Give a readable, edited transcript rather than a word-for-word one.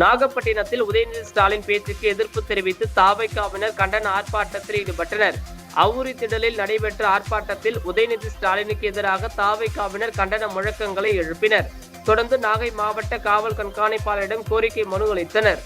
நாகப்பட்டினத்தில் உதயநிதி ஸ்டாலின் பேச்சுக்கு எதிர்ப்பு தெரிவித்து தாவைக்காவினர் கண்டன ஆர்ப்பாட்டத்தில் ஈடுபட்டனர். அவ்வூரி திடலில் நடைபெற்ற ஆர்ப்பாட்டத்தில் உதயநிதி ஸ்டாலினுக்கு எதிராக தாவைக்காவினர் கண்டன முழக்கங்களை எழுப்பினர். தொடர்ந்து நாகை மாவட்ட காவல் கண்காணிப்பாளரிடம் கோரிக்கை மனு அளித்தனர்.